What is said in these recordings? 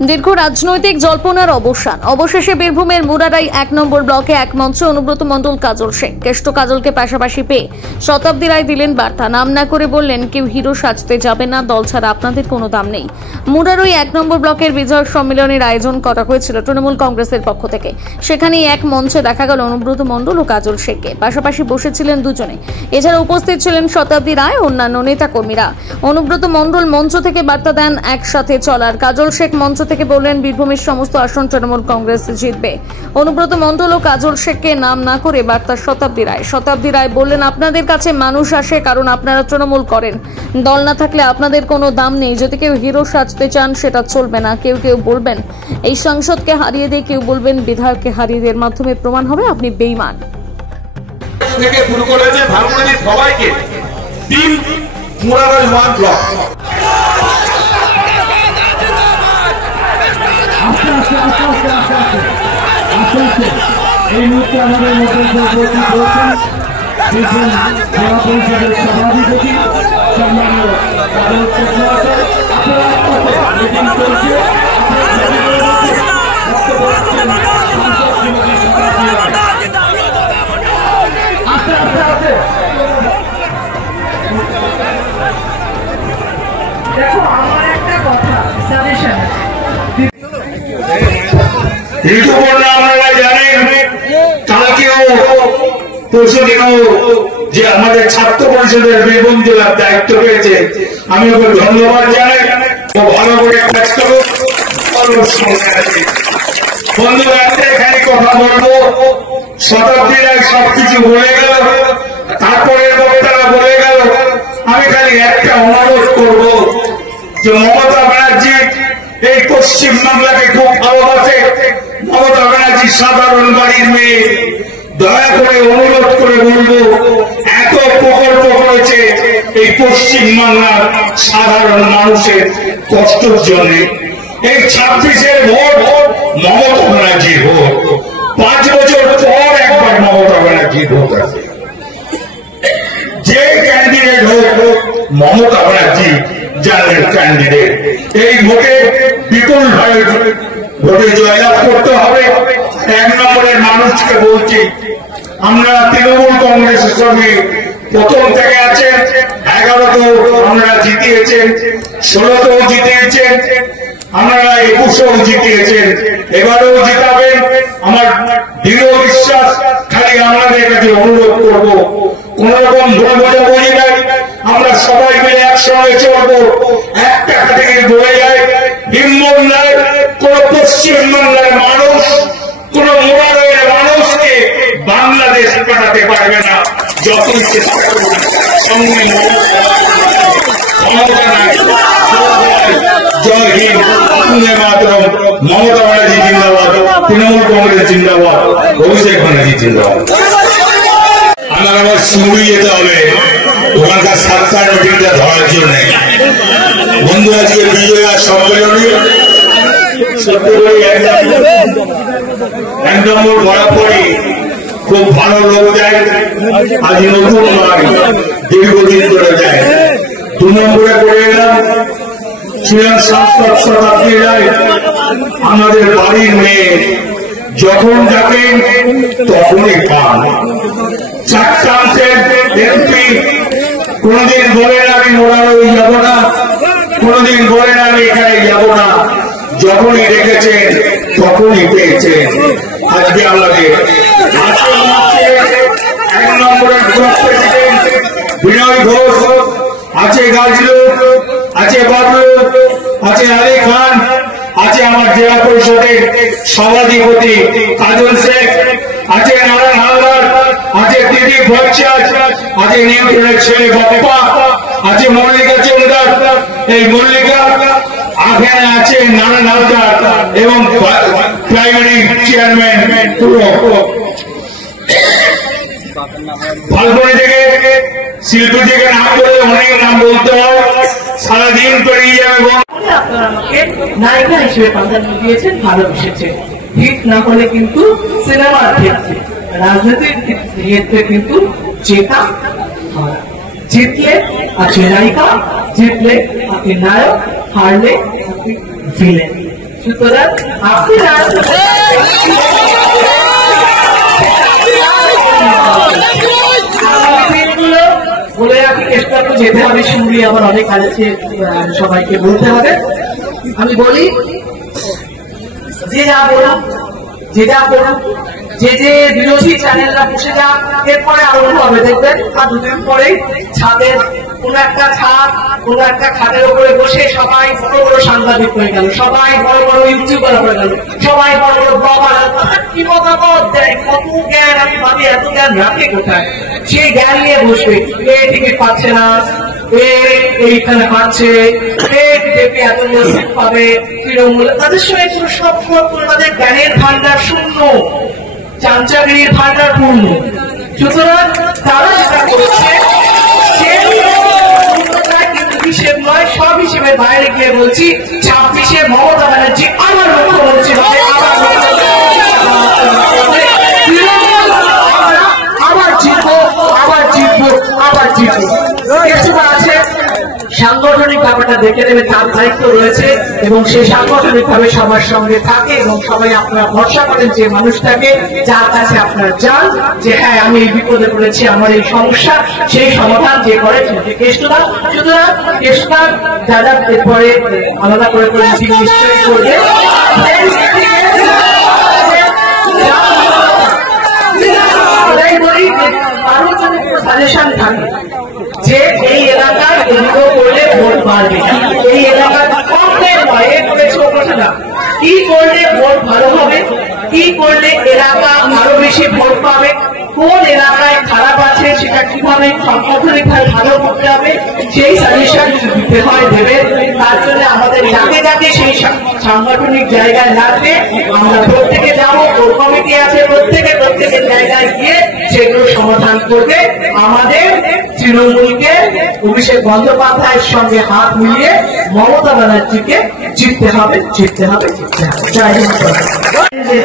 দীর্ঘ রাজনৈতিক জল্পনার অবসান, অবশেষে বীরভূমের মুরারাই 1 নম্বর ব্লকে এক মঞ্চে অনুব্রত মণ্ডল, কাজল শেখ, কেষ্ট কাজলকে পাশাপাশি পেয়ে শতাব্দী রায় দিলেন বার্তা। নাম না করে বললেন, কেউ হিরো সাজতে যাবে না, দল ছাড়া আপনাদের কোনো দাম নেই। মুরারাই 1 নম্বর ব্লকের বিজয় সম্মেলনের আয়োজন করা হয়েছিল তৃণমূল কংগ্রেসের পক্ষ থেকে। সেখানেই এক মঞ্চে দেখা গেল অনুব্রত মণ্ডল ও কাজল শেখকে, পাশাপাশি বসেছিলেন দুজনে। এছাড়া উপস্থিত ছিলেন শতাব্দী রায়, অন্যান্য নেতা কর্মীরা। অনুব্রত মণ্ডল মঞ্চ থেকে বার্তা দেন একসাথে চলার। কাজল শেখ মঞ্চ থেকে বললেন, বীরভূমের সমস্ত আসন তৃণমূল কংগ্রেস জিতবে। অনুব্রত মণ্ডল ও কাজল শেখকে নাম না করে বার্তা শতাব্দী রায়। শতাব্দী রায় বললেন, আপনাদের কাছে মানুষ আসে কারণ আপনারা তৃণমূল করেন, দল না থাকলে আপনাদের কোনো দাম নেই। যদি কেউ হিরো সাজতে চান সেটা চলবে না। কেউ কেউ বলবেন এই সাংসদকে হারিয়ে দিয়ে, কেউ বলবেন বিধায়ককে হারিয়ে দেওয়ার মাধ্যমে প্রমাণ হবে আপনি বেঈমান। থেকে শুরু করেছে ধানমন্ডির সবাইকে টিম মুরারাই 1 ব্লক। এই মুহূর্তে আমাদের মধ্যে উপস্থিত রয়েছেন বীরভূম জেলা পরিষদের সভাধিপতি সম্মানীয় কাজল শেখ মহাশয়। আপনারা মিটিং চলছে, দেখো আমার একটা কথা সাজেশন, আপনারা জানেন কালকেও পরশুদিনও যে আমাদের ছাত্র পরিষদের বীরভূম জেলার দায়িত্ব পেয়েছে, আমি ওকে ধন্যবাদ জানাই। ভালো করে কাজ করো। বন্ধুরা, এখানে কথা বলবো, শতাব্দী রায় সবকিছু বলে গেল, তারপরে বক্তারা বলে গেল। আমি খালি একটা অনুরোধ করবো যে মমতা ব্যানার্জি এই পশ্চিমবাংলাকে খুব ভালোবাসে। মমতা ব্যানার্জি সাধারণ বাড়ির মেয়ে, দয়া করে অনুরোধ করে বলবো, এত প্রকল্প করেছে এই পশ্চিমবাংলার সাধারণ মানুষের কষ্টের জন্য। এই 26-এর ভোট মমতা ব্যানার্জির ভোট, 5 বছর পর একবার মমতা ব্যানার্জির ভোট আছে। যে ক্যান্ডিডেট হোক, মমতা ব্যানার্জি জানেন ক্যান্ডিডেট। এই ভোটে বিপুল ভাবে ভোটে জয়লাভ করতে হবে। 1 নম্বরের মানুষকে বলছি, আমরা তৃণমূল কংগ্রেসের সঙ্গে প্রথম থেকে আছেন। 11তেও আমরা জিতিয়েছেন, 16তেও জিতিয়েছেন, আপনারা 21এও জিতিয়েছেন, এবারেও জিতাবেন। আমার দৃঢ় বিশ্বাস। খালি আমাদের কাছে অনুরোধ করব, কোন রকম ভুল বোঝাবুঝি নাই, আমরা সবাই মিলে একসঙ্গে চলবো। একটা থেকে বলে যায়, হিম্মত নাই কোন পশ্চিমবাংলার মানুষ, কোন মুরারাইয়ের মানুষকে বাংলাদেশ পাঠাতে পারবে না, যতই চেষ্টা করবে। সঙ্গে ক্ষমতা নাই। জয় হিন্দ, বন্দে মাতরম। মমতা ব্যানার্জি জিন্দাবাদ, তৃণমূল কংগ্রেস জিন্দাবাদ, অভিষেক ব্যানার্জি জিন্দাবাদ। আমার আবার শুরু যেতে হবে ওখানকার 7টা মিটিংটা ধরার জন্য। বন্ধু, আজকে বিজয়া সম্মেলনে এক নম্বর বরাবরই খুব ভালো লোক যায়। আজ নতুন নয়, দীর্ঘদিন ধরে যায়। 2 নম্বরে করে এলাম ছিলেন সাংসদ শতাব্দী রায়, আমাদের বাড়ির মেয়ে, যখন ডাকেন তখনই পান। 4টা এমপি, কোনদিন বলেন আমি মুরারাই যাব না, কোনদিন বলেন আমি এখানে যাব না। যখনই রেখেছেন তখনই পেয়েছেন। আজকে আমাদের 1 নম্বরের ব্লক প্রেসিডেন্ট বিনয় ঘোষ আছে, গাজলু আছে, বাবলু আছে, আলী খান আছে, আমার জেলা পরিষদের সভাধিপতি কাজল শেখ আছে, নারায়ণ হালদার আছে, দিদি ভট্টাচার্য আছে, নিউটনের ছেলে বাপ্পা আছে, মল্লিকা চৌধুরী। এই মল্লিকা এখানে আছে নারায়ণ হালদার এবং প্রাইমারি চেয়ারম্যান ফাল্গুনি থেকে শিল্পী থেকে নাম বললে অনেক নাম বলতে হয়, সারাদিন পেরিয়ে যাবে। আপনারা আমাকে নায়িকা হিসেবে প্রাধান্য দিয়েছেন, ভালোবেসেছেন। হিট না হলে কিন্তু সিনেমার ক্ষেত্রে, রাজনীতির ক্ষেত্রে কিন্তু জেতা জিতলে আপনি নায়িকা, জিতলে আপনি নায়ক, হারলে আপনি ভিলেন। সুতরাং আপনারা বলে রাখি চেষ্টা করে যেতে হবে, শুনবি আবার অনেক কাজ আছে, সবাইকে বলতে হবে। আমি বলি যে যা বলুন, যে যা করুন, যে যে বিরোধী চ্যানেলরা বসে যান, এরপরে আরম্ভ হবে দেখবেন আর দুদিন পরেই ছাদের কোন একটা ছাদ, কোন একটা খাটের উপরে বসে সবাই বড় বড় সাংবাদিক হয়ে গেল, সবাই বড় বড় ইউটিউবার হয়ে গেল, সবাই বড় বড় ব্লগার, কি মতামত দেয়, কত জ্ঞান, আমি ভাবি এত জ্ঞান রাখে কোথায়? সেই জ্ঞান নিয়ে বসবে, এ টিকিট পাচ্ছে না, এইখানে পাচ্ছে, বিজেপি এত সিট পাবে, তৃণমূল, তাদের সঙ্গে সব তাদের জ্ঞানের ভান্ডার শূন্য, চামচাগিরির ভান্ডার পূর্ণ। সুতরাং তারা যেটা করেছে হিসেব নয়, সব হিসেবের বাইরে গিয়ে বলছি 26-এ মমতা ব্যানার্জি আমার মুখ্যমন্ত্রী হবে, আবার জিতবো, আবার জিতবো, আবার জিতবো। আছে সাংগঠনিক ব্যাপারটা দেখে নেবে, তার দায়িত্ব রয়েছে এবং সেই সাংগঠনিক ভাবে সবার সঙ্গে থাকে এবং সবাই আপনারা ভরসা করেন যে মানুষটাকে, যার কাছে আপনার যান যে হ্যাঁ আমি এই বিপদে পড়েছি, আমার এই সমস্যা, সেই সমাধান যে করে কেষ্টদা। সুতরাং কেষ্টদা যারা এরপরে আলাদা করে করে মিটিং নিশ্চয়ই করবে, আরো যদি সাজেশন থাকে যে এই এলাকায় এগুলো করলে ভোট বাড়বে, এই এলাকার কি করলে ভোট ভালো হবে, কি করলে এলাকা আরো বেশি ভোট পাবে, কোন এলাকায় খারাপ আছে সেটা কিভাবে সাংগঠনিক ভাবে ভালো করতে হবে, সেই সাজেশন দিতে হয় দেবে। তার জন্য আমাদের যাকে যাকে সেই সাংগঠনিক জায়গায় লাগবে আমরা প্রত্যেকে যাবো, কোর কমিটি আছে, প্রত্যেকের জায়গায় গিয়ে সেগুলো সমাধান করবে। আমাদের তৃণমূলকে অভিষেক বন্দ্যোপাধ্যায়ের সঙ্গে হাত মিলিয়ে মমতা ব্যানার্জিকে জিততে হবে, জিততে হবে, জিততে হবে।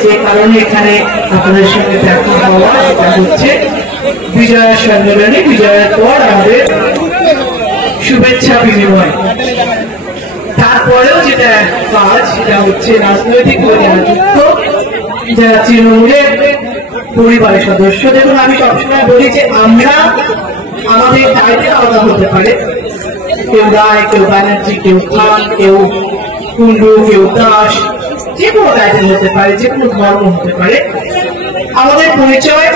যে কারণে এখানে আপনাদের সঙ্গে দেখা হওয়া সেটা হচ্ছে বিজয়া সম্মেলনে, বিজয়ের পর আমাদের শুভেচ্ছা বিনিময়। তারপরেও যেটা কাজ সেটা হচ্ছে রাজনৈতিক যুক্ত যারা তৃণমূলের পরিবারের সদস্য। দেখুন আমি সবসময় বলি যে আমরা আমাদের দায়িত্ব আলাদা হতে পারে, কেউ রায়, কেউ ব্যানার্জি, কেউ খান, কেউ কুন্ডু, কেউ দাস, যে কোনো দায়িত্ব হতে পারে, যে কোনো ধর্ম হতে পারে। আমাদের পরিচয়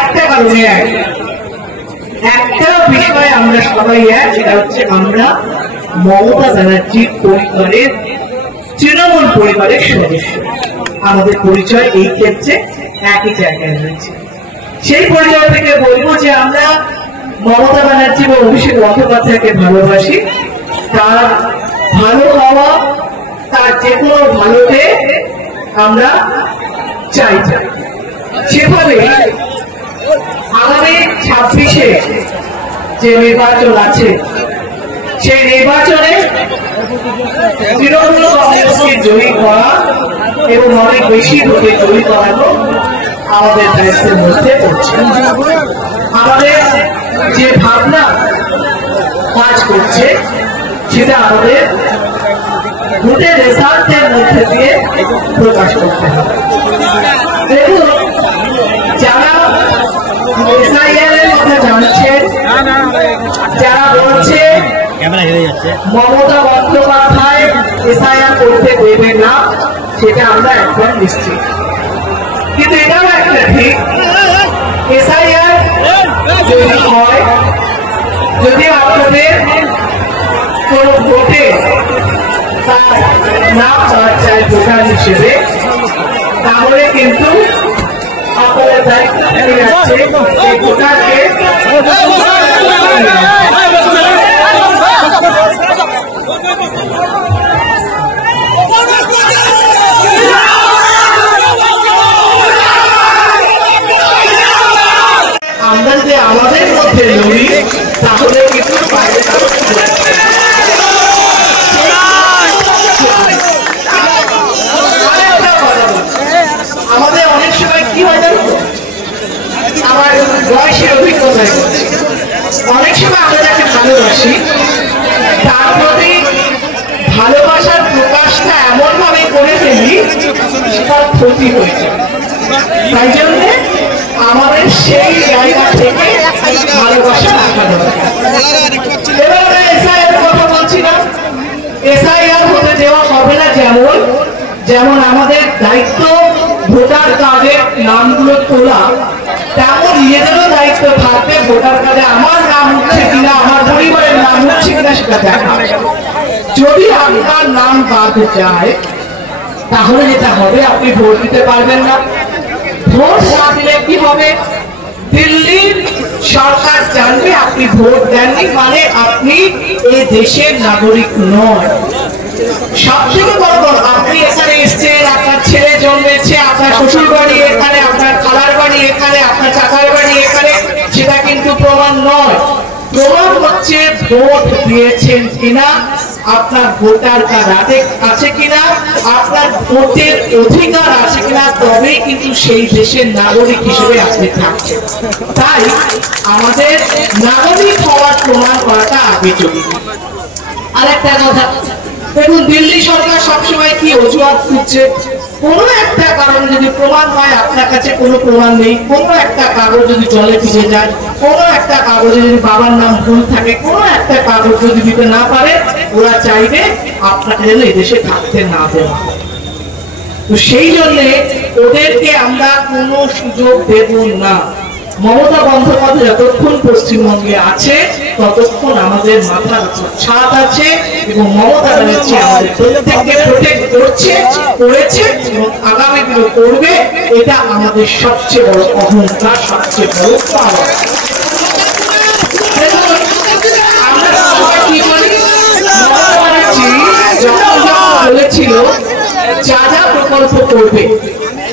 একটা কারণে এক, একটা বিষয় আমরা সবাই এক, সেটা হচ্ছে আমরা মমতা ব্যানার্জির পরিবারের, তৃণমূল পরিবারের সদস্য। আমাদের পরিচয় এই ক্ষেত্রে একই জায়গায় রয়েছে। সেই পরিচয় থেকে বলবো যে আমরা মমতা ব্যানার্জি বা অভিষেক বন্দ্যোপাধ্যায়কে ভালোবাসি, তার ভালো হওয়া, তার যে কোনো ভালোতে আমরা চাই। সেভাবে আগামী 26-এ যে নির্বাচন আছে সেই নির্বাচনে তৃণমূল কংগ্রেসকে জয়ী করা এবং অনেক বেশি লোকে জয়ী করানো আমাদের দায়িত্বের মধ্যে পড়ছে। আমাদের যে ভাবনা কাজ করছে সেটা আমাদের ভোটের রেজাল্টের মধ্যে দিয়ে প্রকাশ করতে হবে। দেখুন যারা এসআইআর এর কথা জানছে, যারা বলছে মমতা বন্দ্যোপাধ্যায় এসআইআর করতে দেবে না, সেটা আমরা একদম নিশ্চিত। কিন্তু এটাও একটা ঠিক, এসআইআর যদি হয়, যদি আপনাদের কোন ভোটে তার নাম পাওয়া যায় ভোটার হিসেবে, তাহলে কিন্তু আপনাদের দায়িত্ব থেকে যাচ্ছে এই ভোটারকে আমরা যে আমাদের মধ্যে লড়ি, তাহলে কিন্তু বাইরে আমাদের অনেক সময় কি হয় জানো, আমার বয়সের অভিজ্ঞতা, অনেক সময় আমরা যাকে ভালোবাসি তার প্রতি ভালোবাসার প্রকাশটা এমন ভাবে করে ফেলি সেটা ক্ষতি হয়েছে। তাই জন্য আমাদের সেই জায়গা থেকে ভালোবাসা রাখা দরকার। এবার আমরা এসআইআর কথা বলছি না, এসআইআর হতে দেওয়া হবে না। যেমন আমাদের দায়িত্ব ভোটার কার্ডের নামগুলো তোলা, তেমন নিজেদেরও দায়িত্ব থাকবে ভোটার কার্ডে আমার নাম উঠছে কিনা, আমার পরিবারের নাম উঠছে কিনা সেটা দেখা। যদি আপনার নাম বাদ যায় তাহলে যেটা হবে, আপনি ভোট দিতে পারবেন না। ভোট না দিলে কি হবে? দিল্লির সরকার জানবে আপনি ভোট দেননি, মানে আপনি এই দেশের নাগরিক নয়। সব থেকে বড় বড়, আপনি এখানে এসছেন, আপনার ছেলে জন্মেছে, আপনার শ্বশুর বাড়ি এখানে, আপনার খালার বাড়ি এখানে, আপনার চাচার বাড়ি এখানে, সেটা কিন্তু প্রমাণ নয়। প্রমাণ হচ্ছে ভোট দিয়েছেন কিনা, আপনার ভোটার কার্ড আছে কিনা, আপনার ভোটের অধিকার আছে কিনা, তবেই কিন্তু সেই দেশের নাগরিক হিসেবে আপনি থাকছেন। তাই আমাদের নাগরিক হওয়ার প্রমাণ করাটা আগে জরুরি। আরেকটা কথা, দেখুন দিল্লি সরকার সবসময় কি অজুহাত খুঁজছে, কোনো একটা কারণ যদি প্রমাণ হয়, আপনার কাছে কোনো প্রমাণ নেই, কোনো একটা কাগজ যদি জলে ভিজে যায়, কোনো একটা কাগজে যদি বাবার নাম ভুল থাকে, কোনো একটা কাগজ যদি দিতে না পারে, ওরা চাইবে আপনাকে যেন এদেশে থাকতে না দেওয়া। তো সেই জন্যে ওদেরকে আমরা কোনো সুযোগ দেব না। মমতা বন্দ্যোপাধ্যায় যতক্ষণ পশ্চিমবঙ্গে আছে ততক্ষণ আমাদের মাথার ছাদ আছে, এবং মমতা ব্যানার্জি আমাদের প্রত্যেককে প্রোটেক্ট করছে, করেছে এবং আগামী দিনে করবে। এটা আমাদের সবচেয়ে বড় অহংকার, সবচেয়ে বড় পাওয়া। আমরা সবাই কি বলি, মমতা ব্যানার্জি যখন বলেছিল যা যা প্রকল্প করবে,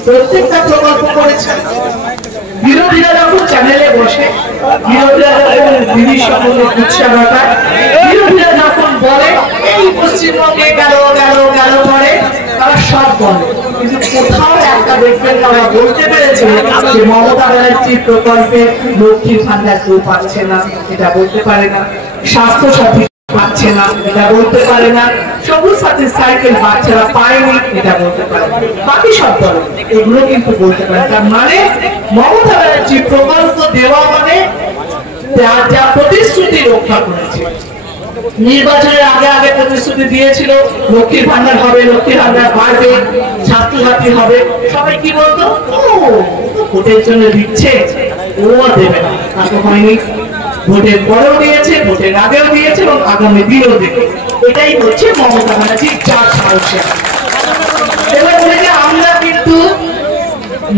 প্রত্যেকটা প্রকল্প করেছে। বিরোধীরা যখন চ্যানেলে বসে, বিরোধীরা যখন দিদির সম্বন্ধে উৎসাহ পায়, বিরোধীরা যখন বলে এই পশ্চিমবঙ্গে গেল গেল গেল করে, তারা সব বলে, কিন্তু কোথাও একটা দেখবেন তারা বলতে পেরেছে যে মমতা ব্যানার্জির প্রকল্পে লক্ষ্মীর ভান্ডার কেউ পাচ্ছে না, এটা বলতে পারে না। স্বাস্থ্য সাথী পাচ্ছে না, এটা বলতে পারে না। সবুজ সাথীর সাইকেল বাচ্চারা পায়নি, এটা বলতে পারে। বাকি সব বলে, এগুলো কিন্তু বলতে পারে। তার মানে মমতা ব্যানার্জি প্রকল্প দেওয়া মানে যা প্রতিশ্রুতি রক্ষা করেছে। নির্বাচনের আগে আগে প্রতিশ্রুতি দিয়েছিল লক্ষ্মীর ভান্ডার হবে, লক্ষ্মীর ভান্ডার বাড়বে, ছাত্রছাত্রী হবে। সবাই কি বলতো, ও ভোটের জন্য দিচ্ছে, ও দেবে না। তা তো হয়নি। ভোটের পরেও দিয়েছে, ভোটের আগেও দিয়েছে এবং আগামী দিনেও দেবে। এটাই হচ্ছে মমতা ব্যানার্জির চার সাহসী। এবার বলেছে আমরা কিন্তু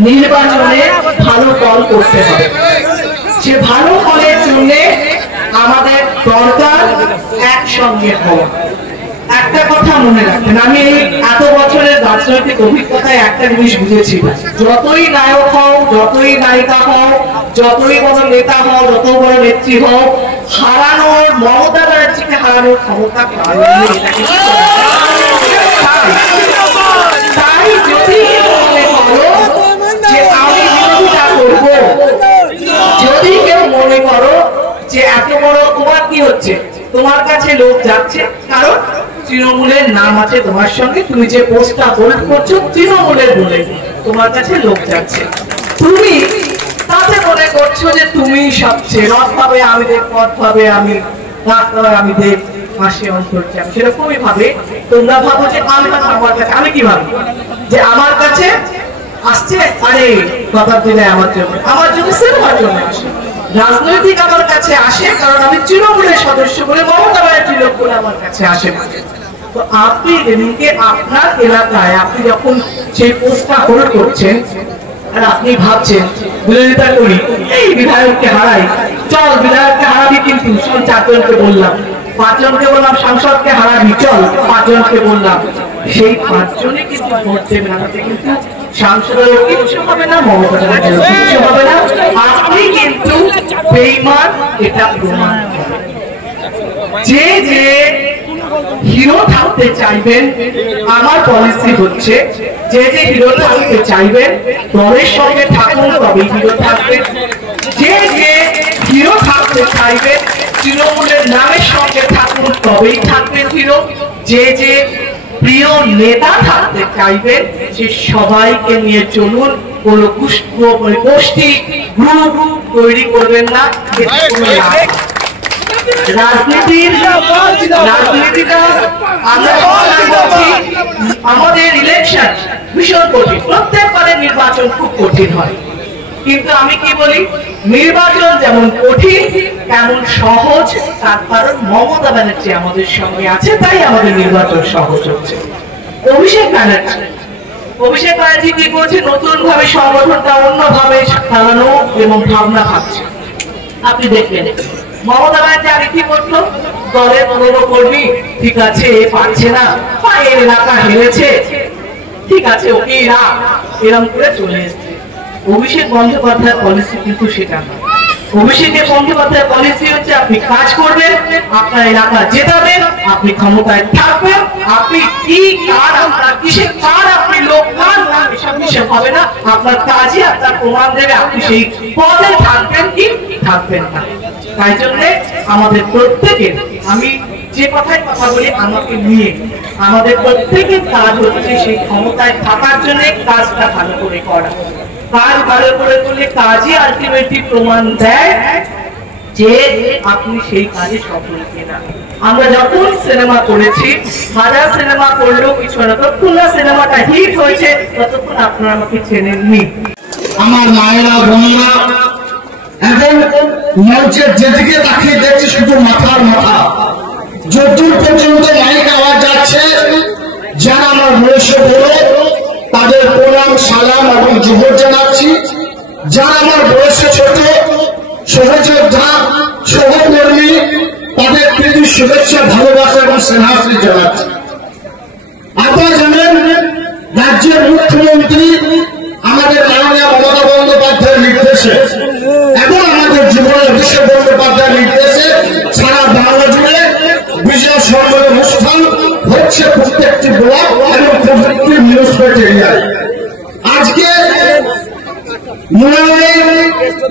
নির্বাচনে ভালো ফল করতে হবে। সে ভালো ফলের জন্য আমাদের দরকার একসঙ্গে হওয়া। একটা কথা মনে রাখবেন, আমি এই এত বছরের রাজনৈতিক অভিজ্ঞতায় একটা জিনিস বুঝেছি, যতই নায়ক হও, যতই নায়িকা হও, যতই বড় নেতা হও, যত বড় নেত্রী হও, হারানোর, মমতা ব্যানার্জিকে হারানোর ক্ষমতা কারণ নেই। তাই যদি মনে করো যে আমি বিরোধিতা করব, যদি কেউ মনে করো যে এত বড় তোমার কি হচ্ছে, তোমার কাছে লোক যাচ্ছে, কারণ তৃণমূলের নাম আছে তোমার সঙ্গে, তুমি যে পোস্টটা হোল্ড করছো তৃণমূলের বলে তোমার কাছে লোক যাচ্ছে, তুমি তাতে মনে করছো যে তুমি সবচেয়ে রথ পাবে, আমি দেখ পথ পাবে, আমি আমি দেখ মাসে অন্তর চাই, সেরকমই ভাবে তোমরা ভাবো যে আমার কাছে, আমি কি ভাবি যে আমার কাছে আসছে, আরে কথা দিলে আমার জন্য সিনেমার জন্য আসে, রাজনৈতিক আমার কাছে আসে কারণ আমি তৃণমূলের সদস্য বলে, মমতা ব্যানার্জি লোক বলে আমার কাছে আসে। তো আপনি এদিকে আপনার এলাকায় আপনি যখন সেই পোস্টটা হোল্ড করছেন আর আপনি ভাবছেন বিরোধিতা করি, এই বিধায়ককে হারাই, চল বিধায়ককে হারাবি, কিন্তু চারজনকে বললাম, পাঁচজনকে বললাম সাংসদকে হারাবি, চল পাঁচজনকে বললাম, সেই পাঁচজনে কিন্তু ভোট দেবে না, কিন্তু সাংসদেরও কিচ্ছু হবে না, মমতা ব্যানার্জিরও কিচ্ছু হবে না, আপনি কিন্তু বেঈমান, এটা প্রমাণ। যে যে হিরো থাকতে চাইবেন, আমার পলিসি হচ্ছে যে যে হিরো থাকতে চাইবেন দলের সঙ্গে থাকুন, তবেই হিরো থাকবেন। যে যে হিরো থাকতে চাইবেন তৃণমূলের নামের সঙ্গে থাকুন, তবেই থাকবেন হিরো। যে যে প্রিয় নেতা থাকতে আমাদের চাইবেন যে সবাইকে নিয়ে চলুন, কোনো গোষ্ঠী গ্রুপ তৈরি করবেন না। রাজনীতিটা আমরা বলছি, আমাদের ইলেকশন ভীষণ কঠিন, প্রত্যেকবারের নির্বাচন খুব কঠিন হয়, কিন্তু আমি কি বলি, নির্বাচন যেমন কঠিন তেমন সহজ। তার কারণ মমতা ব্যানার্জি আমাদের সঙ্গে আছে, তাই আমাদের নির্বাচন সহজ হচ্ছে। অভিষেক ব্যানার্জি কি করছে, নতুন ভাবে সংগঠনটা অন্যভাবে চালানো এবং ভাবনা ভাবছে। আপনি দেখবেন মমতা ব্যানার্জি আগে কি করতো, দলের পুরনো কর্মী ঠিক আছে পারছে না, এর এলাকা হেরেছে, ঠিক আছে ওকে এরকম করে চলে এসছে। অভিষেক বন্দ্যোপাধ্যায়ের পলিসি কিন্তু সেটা না। অভিষেক বন্দ্যোপাধ্যায়ের পলিসি হচ্ছে আপনি কাজ করবেন, আপনার এলাকা জেতাবেন, আপনি ক্ষমতায় থাকবেন, আপনি কি কার আপনার কিসে কার আপনি লোক কার এসব বিষয় হবে না, আপনার কাজে আপনার প্রমাণ দেবে আপনি সেই পদে থাকবেন কি থাকবেন না। তাই জন্য আমাদের প্রত্যেকের, আমি যে কথায় কথা বলি আমাকে নিয়ে, আমাদের প্রত্যেকের কাজ হচ্ছে সেই ক্ষমতায় থাকার জন্য কাজটা ভালো করে করা। কাজ ভালো করে করলে কাজই আলটিমেটলি প্রমাণ দেয় যে আপনি সেই কাজে সফল কিনা। আমরা যখন সিনেমা করেছি, হাজার সিনেমা করলেও কিছু না, ততক্ষণ না সিনেমাটা হিট হয়েছে ততক্ষণ আপনারা আমাকে চেনেননি। আমার মায়েরা বোনেরা এখন মঞ্চের যেদিকে তাকিয়ে দেখছে শুধু মাথার মাথা, যতদূর পর্যন্ত মাইক আওয়াজ যাচ্ছে, যারা আমার বয়সে বড় তাদের প্রণাম সালাম এবং জোহর জানাচ্ছি, যারা আমার বয়সে ছোট সহযোদ্ধা সহকর্মী তাদের প্রীতি শুভেচ্ছা ভালোবাসা এবং স্নেহাশ্রী জানাচ্ছি। আপনারা জানেন রাজ্যের মুখ্যমন্ত্রী আমাদের মাননীয় মমতা বন্দ্যোপাধ্যায়ের নির্দেশে এবং আমাদের যুবরাজ অভিষেক বন্দ্যোপাধ্যায়ের নির্দেশে সারা বাংলা জুড়ে বিজয় সম্মেলন অনুষ্ঠান হচ্ছে প্রত্যেকটি ব্লক এবং প্রত্যেকটি মিউনিসিপ্যালিটি এরিয়ায়। আজকে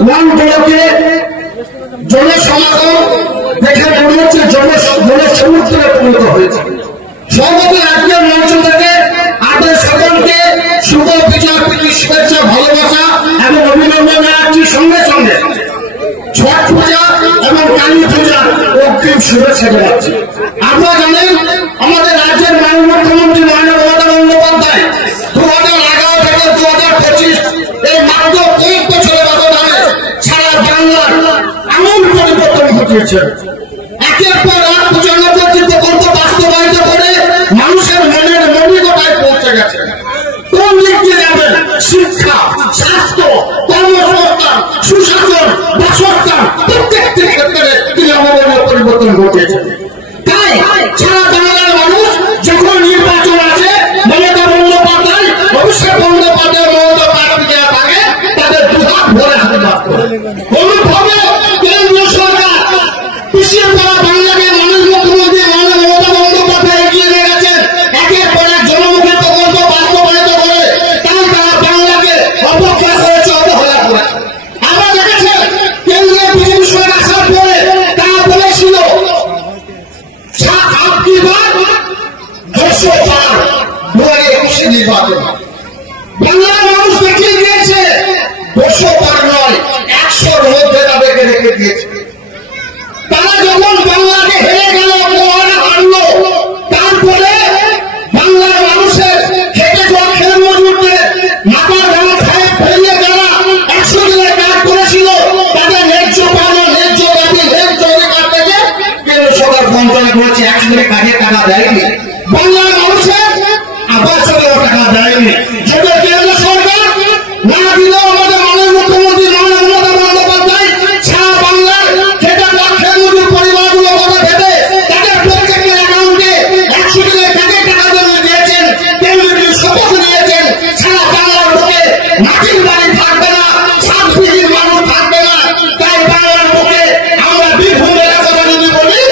ওয়ান ব্লকে জনসমাগম দেখে মনে হচ্ছে জনসমুদ্রে পরিণত হয়েছে। সর্বত রাজ্যের মঞ্চ থেকে আপনাদের সকলকে শুভ বিজয় প্রীতি শুভেচ্ছা ভালোবাসা এবং অভিনন্দন জানাচ্ছি। সঙ্গে সঙ্গে ছট পূজা এবং কালী পূজার অগ্রিম শুভেচ্ছা জানাচ্ছি। আপনারা জানেন আমাদের রাজ্যের মাননীয় মুখ্যমন্ত্রী মাননীয় মমতা বন্দ্যোপাধ্যায় 2011 থেকে 2025 এই মাত্র 1 বছরের ব্যবধানে সারা বাংলার আমূল পরিবর্তন ঘটিয়েছেন। একের পর এক 95টি প্রকল্প বাস্তবায়িত করে মানুষের মনের মনিকটায় পৌঁছে গেছে। কোন দিক দিয়ে যাবেন, শিক্ষা, স্বাস্থ্য, কর্মসংস্থান, সুশাসন, বাসস্থান প্রত্যেকটি ক্ষেত্রে তিনি আমাদের পরিবর্তন ঘটিয়েছেন। তাই সারা বাংলার মানুষ যখন নির্বাচন আছে মমতা বন্দ্যোপাধ্যায় অভিষেক বন্দ্যোপাধ্যায় মমতা প্রার্থীকে থাকে তাদের দুহাত ভরে আশীর্বাদ করে। অনুভবে কেন্দ্রীয় সরকার পিছিয়ে পড়া বাংলাকে মানুষ মুখ্যমন্ত্রী মাননীয় মমতা বন্দ্যোপাধ্যায় এগিয়ে নিয়ে গেছেন। একের পর এক জনমুখী প্রকল্প বাস্তবায়িত করে তাই তারা বাংলাকে অপেক্ষা করেছে, অবহেলা করে। আমরা দেখেছি কেন্দ্রীয় বিজেপি সরকার আসার পরে তারা বলেছিল আপনি বার 200 বার 2021 নির্বাচন। বাংলার মানুষ দেখিয়ে দিয়েছে 200 বার নয় 100-র মধ্যে তাদেরকে রেখে দিয়েছে। তারা যখন বাংলাকে হেরে গেল, হারলো, তারপরে বাংলার মানুষের খেটে যাওয়া খেল মজুরদের মাথার ঘাম খায় ফেরিয়ে যারা 100 দিনের কাজ করেছিল তাদের ন্যায্য পাওনা, ন্যায্য দাবি, ন্যায্য অধিকার থেকে কেন্দ্র সরকার বঞ্চনা করেছে। 100 দিনের কাজের টাকা দেয়নি, বাংলার মানুষের আবাসেরও টাকা দেয়নি। যদি কেন্দ্র সরকার না দিলেও আমাদের মাননীয় মুখ্যমন্ত্রী মাননীয় মমতা বন্দ্যোপাধ্যায় সারা বাংলার খেটে যাওয়া খেল মজুর পরিবারগুলো কথা ভেবে তাদের প্রত্যেকের অ্যাকাউন্টে 100 দিনের কাজের টাকা দিয়েছেন। কেন্দ্রীয় শপথ নিয়েছেন সারা বাংলার লোকে মাটির বাড়ি থাকবে না, সাতপিটির মানুষ থাকবে না। তাই বাংলার লোকে আমরা বীরভূমের কথা যদি বলি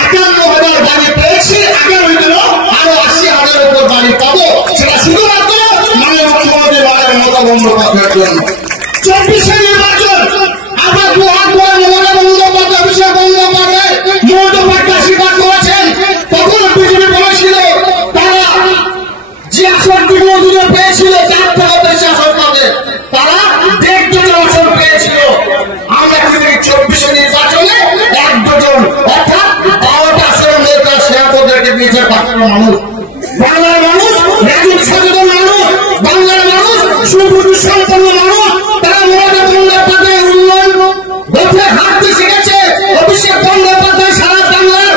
51,000 বাড়ি পেয়েছি, আগামী দিনও আরো 80,000-এর উপর বাড়ি পাবো। সেটা শুধুমাত্র মাননীয় মুখ্যমন্ত্রী মাননীয় মমতা বন্দ্যোপাধ্যায়ের জন্য। 24 নির্বাচন আমরা দুহাত ভরে মমতা বন্দ্যোপাধ্যায় অভিষেক বন্দ্যোপাধ্যায় মমতা স্বীকার করেছেন। তখন বিজেপি বলেছিল তারা যে করা মানুষ, বাংলার মানুষ একজন সচেতন মানুষ, বাংলার মানুষ সুবুদ্ধি সম্পন্ন মানুষ। তারা মমতা বন্দ্যোপাধ্যায়ের উন্নয়ন পথে হাঁটতে শিখেছে। অভিষেক বন্দ্যোপাধ্যায় সারা বাংলার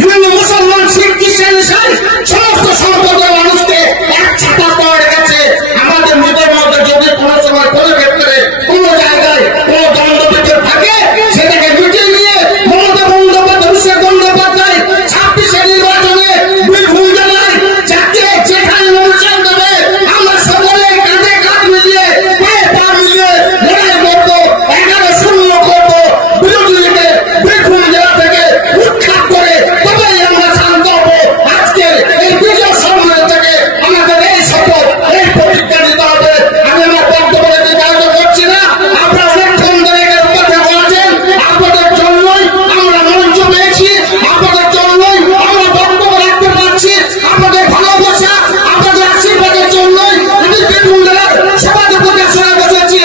হিন্দু মুসলমান শিখ খ্রিস্টান ইসাই সমস্ত সম্প্রদায়ের মানুষকে এক ছাতা করে রেখেছে। আমাদের নিজের মধ্যে যদি কোনো সময় কোনো ক্ষেত্রে কোনো জায়গায় কোনো দ্বন্দ্ব থাকে সেটাকে মিটিয়ে নিয়ে মমতা বন্দ্যোপাধ্যায় অভিষেক বন্দ্যোপাধ্যায় 26শে নির্বাচনে বীরভূম জেলায় যাকে যেখানে অনুষ্ঠিত হবে আমরা সকলে কাঁধে কাঁধ মিলিয়ে পায়ে পা মিলিয়ে লড়াই করবো, 11-0 করবো, বিরোধীকে বীরভূম জেলা থেকে উৎখাত করে তবেই আমরা শান্ত হবো। আজকে এই বিজয় সম্মান থেকে আমাদের এই শপথ এই প্রতিজ্ঞা নিতে হবে। আমি আমার বক্তব্য নির্ধারিত করছি না, আপনারা অনেকক্ষণ ধরে এর কথা বলেছেন। আপনাদের জন্যই আমরা মঞ্চ পেয়েছি, আপনাদের জন্যই আমরা বক্তব্য রাখতে পারছি, আপনাদের ভালোবাসা আপনাদের আশীর্বাদের জন্যই আমি বীরভূম জেলার সভাধিপতি আসনে বসেছি।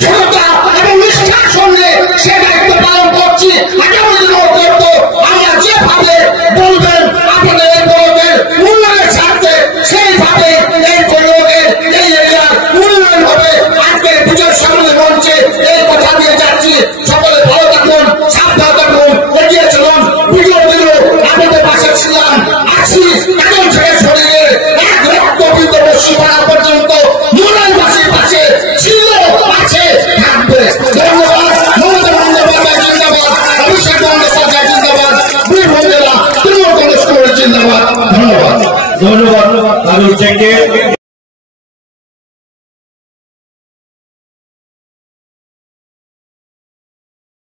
দৃঢ়তা এবং নিষ্ঠার সঙ্গে সে দায়িত্ব পালন করছি। আগামী দিনেও করবো। আমরা যেভাবে বলবেন আপনাদের এই প্রয়োগের উন্নয়নের স্বার্থে সেইভাবে এই প্রয়োগের এই এরিয়ার উন্নয়ন হবে। আজকে বিজয় সামনে মঞ্চে এই কথা দিয়ে যাচ্ছি। সকলে ভালো থাকুন, সাবধান থাকুন, এগিয়ে চলুন। বিজয় দিল আপনাদের পাশে ছিলাম, আছি এখন থেকে শরীরের এক রক্তবিন্দু সীমানা পর্যন্ত মুরাইবাসীর পাশে ছিল, আছে, থাকবে। ধন্যবাদ। মমতা বন্দ্যোপাধ্যায় জিন্দাবাদ, অভিষেক বন্দ্যোপাধ্যায় জিন্দাবাদ, বীরভূম জেলা তৃণমূল কংগ্রেস কমিটি জিন্দাবাদ। ধন্যবাদ। ধন্যবাদ।